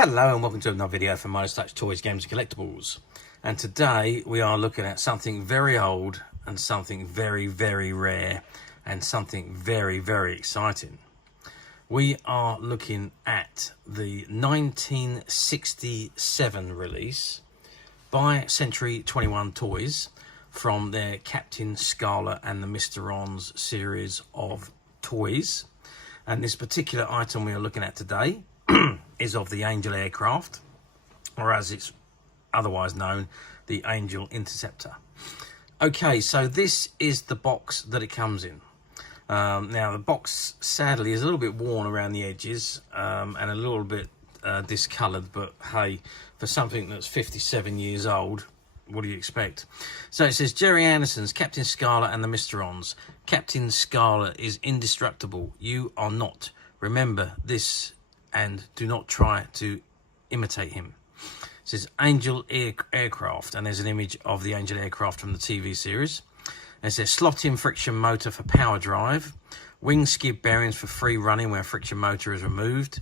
Hello and welcome to another video from Midas Touch Toys, Games and Collectibles. And today we are looking at something very old and something very, very rare and something very, very exciting. We are looking at the 1967 release by Century 21 Toys from their Captain Scarlet and the Mysterons series of toys. And this particular item we are looking at today is of the Angel aircraft, or as it's otherwise known, the Angel Interceptor. Okay, so this is the box that it comes in. Now the box sadly is a little bit worn around the edges and a little bit discoloured, but hey, for something that's 57 years old, what do you expect? So it says Gerry Anderson's Captain Scarlet and the Mysterons. Captain Scarlet is indestructible. You are not. Remember this and do not try to imitate him. It says Angel aircraft, and there's an image of the Angel aircraft from the TV series. And it says slot-in friction motor for power drive, wing skid bearings for free running where friction motor is removed,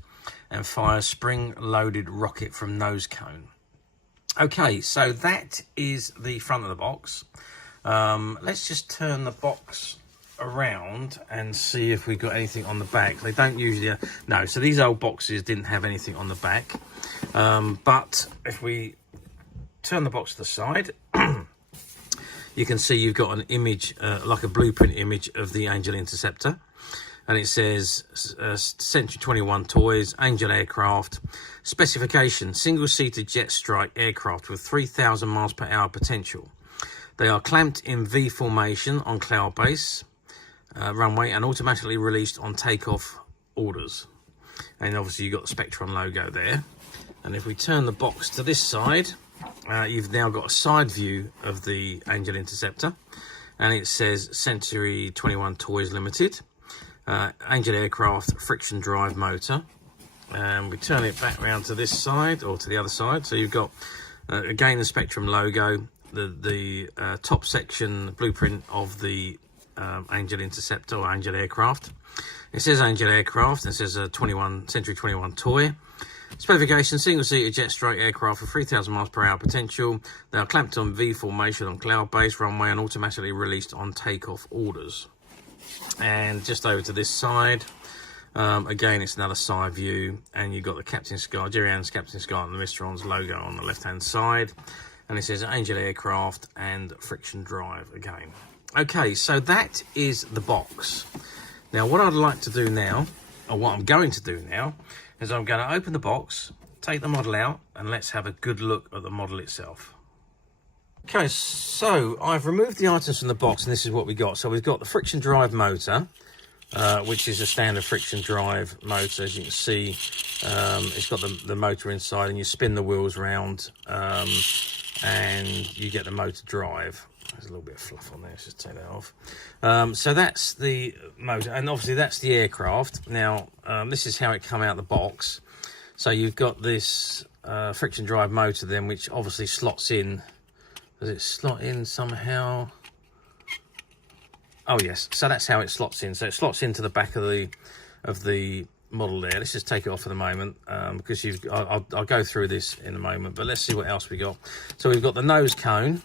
and fire spring-loaded rocket from nose cone. Okay, so that is the front of the box. Let's just turn the box around and see if we've got anything on the back. They don't usually no, so these old boxes didn't have anything on the back, but if we turn the box to the side, you can see you've got an image, like a blueprint image of the Angel Interceptor, and it says Century 21 Toys, Angel aircraft. Specification: single-seater jet strike aircraft with 3,000 miles per hour potential. They are clamped in V formation on cloud base runway and automatically released on takeoff orders. And obviously you've got the Spectron logo there. And if we turn the box to this side, you've now got a side view of the Angel Interceptor, and it says Century 21 Toys Limited, Angel aircraft friction drive motor. And we turn it back around to this side, or to the other side, so you've got again the Spectrum logo, the top section blueprint of the Angel Interceptor or Angel aircraft. It says Angel aircraft, it says Century 21 toy. Specification: single-seater jet strike aircraft with 3,000 miles per hour potential. They are clamped on V formation on cloud base runway and automatically released on takeoff orders. And just over to this side, again it's another side view, and you've got the Captain Scarlet, Gerry Anderson's Captain Scarlet and the Mysterons logo on the left-hand side, and it says Angel aircraft and friction drive again. Okay, so that is the box. Now what I'd like to do now, or what I'm going to do now, is I'm going to open the box, take the model out, and let's have a good look at the model itself. Okay, so I've removed the items from the box, and this is what we got. So we've got the friction drive motor, which is a standard friction drive motor. As you can see, it's got the motor inside, and you spin the wheels round, and you get the motor drive. There's a little bit of fluff on there, let's just take that off. So that's the motor, and obviously that's the aircraft. Now, this is how it come out the box. So you've got this friction drive motor then, which obviously slots in. Does it slot in somehow? Oh yes, so that's how it slots in. So it slots into the back of the model there. Let's just take it off for the moment, because I'll go through this in a moment, but let's see what else we got. So we've got the nose cone,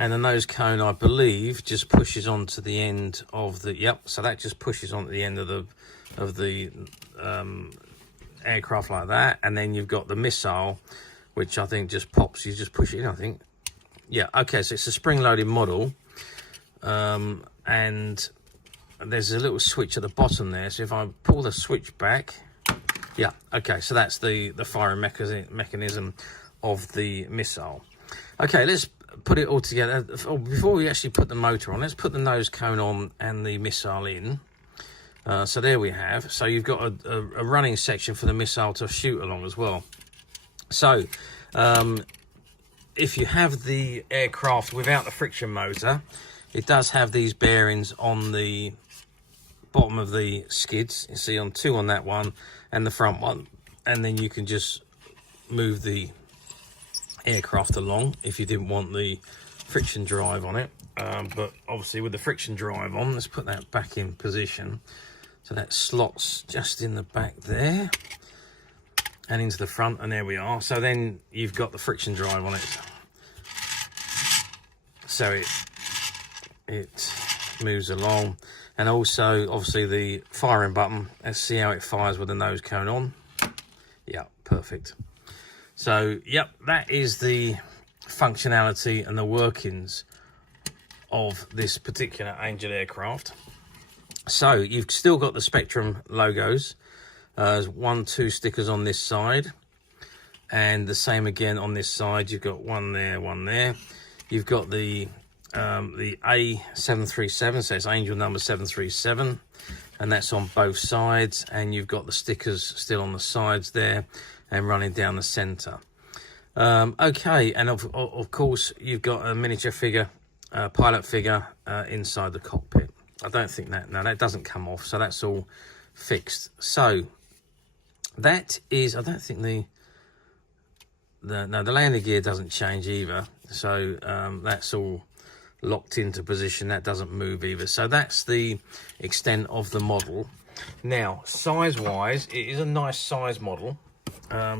and the nose cone, I believe, just pushes onto the end of the, yep, so that just pushes onto the end of the aircraft like that. And then you've got the missile, which I think just pops, you just push it in, I think. Yeah, okay, so it's a spring-loaded model, and there's a little switch at the bottom there. So if I pull the switch back, yeah, okay, so that's the firing mechanism of the missile. Okay, let's put it all together. Before we actually put the motor on, let's put the nose cone on and the missile in. So there we have. So you've got a running section for the missile to shoot along as well. So if you have the aircraft without the friction motor, it does have these bearings on the bottom of the skids. You see on two on that one and the front one, and then you can just move the aircraft along if you didn't want the friction drive on it. But obviously with the friction drive on, let's put that back in position. So that slots just in the back there. and into the front, and there we are. So then you've got the friction drive on it. So it moves along, and also obviously the firing button. Let's see how it fires with the nose cone on. Yeah, perfect. So yep, that is the functionality and the workings of this particular Angel aircraft. So you've still got the Spectrum logos. There's 1, 2 stickers on this side, and the same again on this side. You've got one there, one there. You've got the A737, so it's Angel number 737, and that's on both sides. And you've got the stickers still on the sides there and running down the center. Okay, and of course you've got a miniature figure, pilot figure inside the cockpit. I don't think that, no, that doesn't come off, so that's all fixed. So that is, I don't think the landing gear doesn't change either, so that's all locked into position. That doesn't move either. So that's the extent of the model. Now, size wise, it is a nice size model.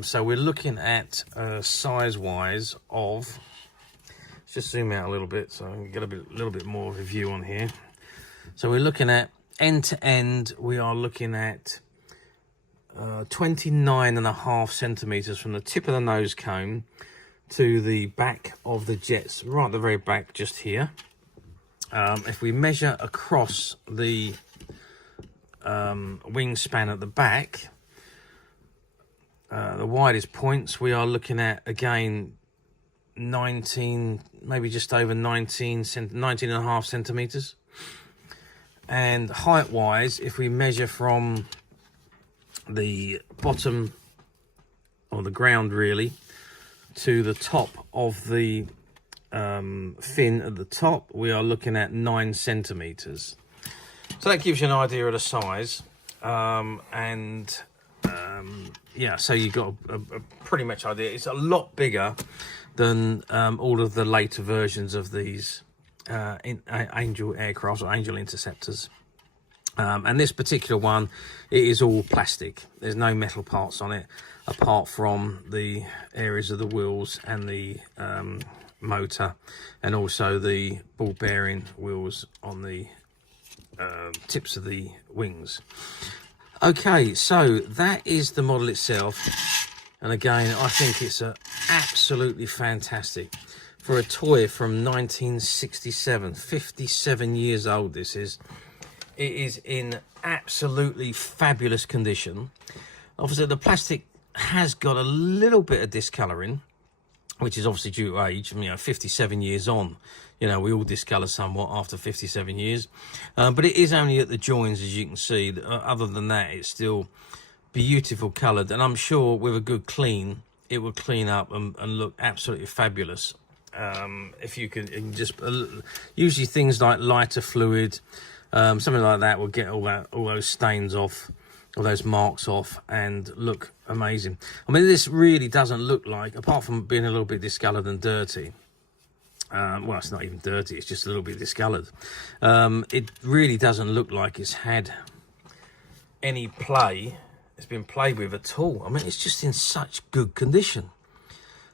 So we're looking at size wise of, let's just zoom out a little bit so I can get a little bit more of a view on here. So we're looking at end to end, we are looking at 29.5 centimeters from the tip of the nose cone to the back of the jets, right at the very back, just here. If we measure across the wingspan at the back, the widest points, we are looking at, again, 19, maybe just over 19.5 centimeters. And height wise, if we measure from the bottom, or the ground really, to the top of the fin at the top, we are looking at 9 centimeters. So that gives you an idea of the size. Yeah, so you've got a pretty much idea. It's a lot bigger than all of the later versions of these Angel aircraft or Angel Interceptors. And this particular one, it is all plastic. There's no metal parts on it, apart from the areas of the wheels and the motor, and also the ball bearing wheels on the tips of the wings. Okay, so that is the model itself. And again, I think it's absolutely fantastic. For a toy from 1967, 57 years old this is. It is in absolutely fabulous condition. Obviously, the plastic has got a little bit of discolouring, which is obviously due to age. You know, 57 years on, you know, we all discolour somewhat after 57 years. But it is only at the joins, as you can see. Other than that, it's still beautiful coloured. And I'm sure with a good clean, it will clean up and look absolutely fabulous. If you can just, usually things like lighter fluid, something like that will get all those stains off, all those marks off, and look amazing. I mean, this really doesn't look like, apart from being a little bit discoloured and dirty, well, it's not even dirty, it's just a little bit discoloured. It really doesn't look like it's had any play, it's been played with at all. I mean, it's just in such good condition.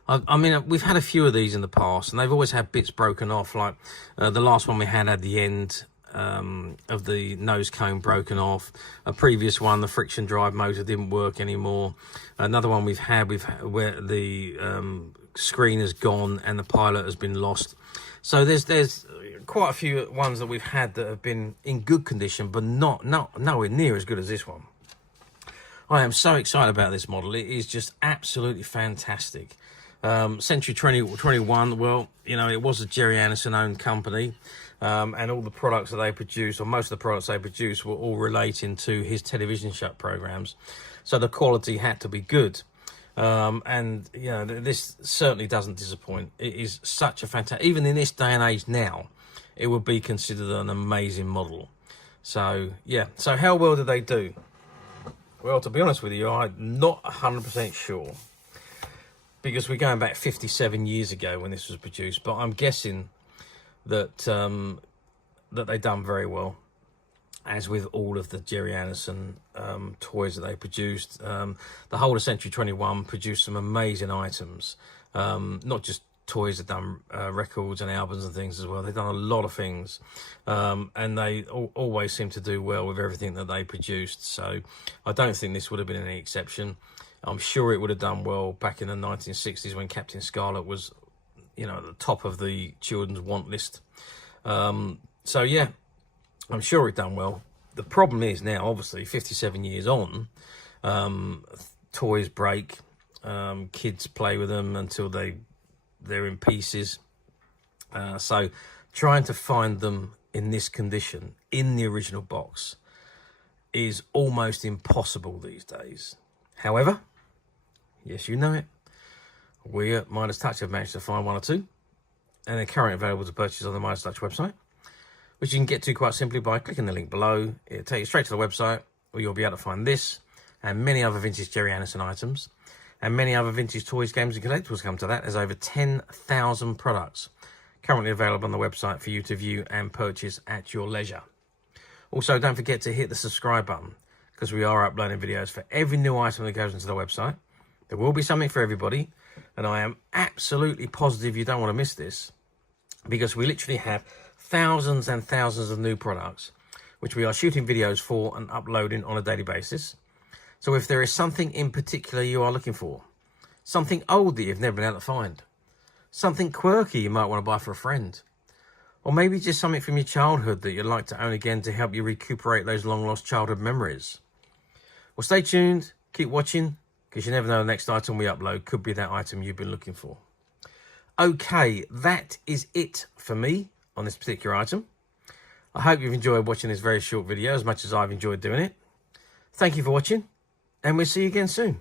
I mean, we've had a few of these in the past, and they've always had bits broken off. Like the last one we had the end of the nose cone broken off. A previous one, the friction drive motor didn't work anymore. Another one we've had where the screen has gone and the pilot has been lost. So there's quite a few ones that we've had that have been in good condition, but nowhere near as good as this one. I am so excited about this model. It is just absolutely fantastic. Century 2021, well, you know, it was a Gerry owned company, and all the products that they produced, or most of the products they produced, were all relating to his television show programs. So the quality had to be good. And, you know, this certainly doesn't disappoint. It is such a fantastic, even in this day and age now, it would be considered an amazing model. So, yeah. So how well did they do? Well, to be honest with you, I'm not 100% sure, because we're going back 57 years ago when this was produced, but I'm guessing that that they've done very well. as with all of the Gerry Anderson toys that they produced. The whole of Century 21 produced some amazing items. Not just toys, they've done records and albums and things as well. They've done a lot of things, and they always seem to do well with everything that they produced. So I don't think this would have been any exception. I'm sure it would have done well back in the 1960s when Captain Scarlet was, you know, at the top of the children's want list. So yeah, I'm sure it done well. The problem is now, obviously, 57 years on, toys break, kids play with them until they're in pieces. So trying to find them in this condition, in the original box, is almost impossible these days. However, yes, you know it, we at Midas Touch have managed to find one or two, and they're currently available to purchase on the Midas Touch website, which you can get to quite simply by clicking the link below. It'll take you straight to the website, where you'll be able to find this and many other vintage Gerry Anderson items, and many other vintage toys, games and collectibles come to that. There's over 10,000 products currently available on the website for you to view and purchase at your leisure. Also, don't forget to hit the subscribe button, because we are uploading videos for every new item that goes into the website. There will be something for everybody, and I am absolutely positive you don't want to miss this, because we literally have thousands and thousands of new products which we are shooting videos for and uploading on a daily basis. So if there is something in particular you are looking for, something old that you've never been able to find, something quirky you might want to buy for a friend, or maybe just something from your childhood that you'd like to own again to help you recuperate those long lost childhood memories, well, stay tuned, keep watching, because you never know, the next item we upload could be that item you've been looking for. Okay, that is it for me on this particular item. I hope you've enjoyed watching this very short video as much as I've enjoyed doing it. Thank you for watching, and we'll see you again soon.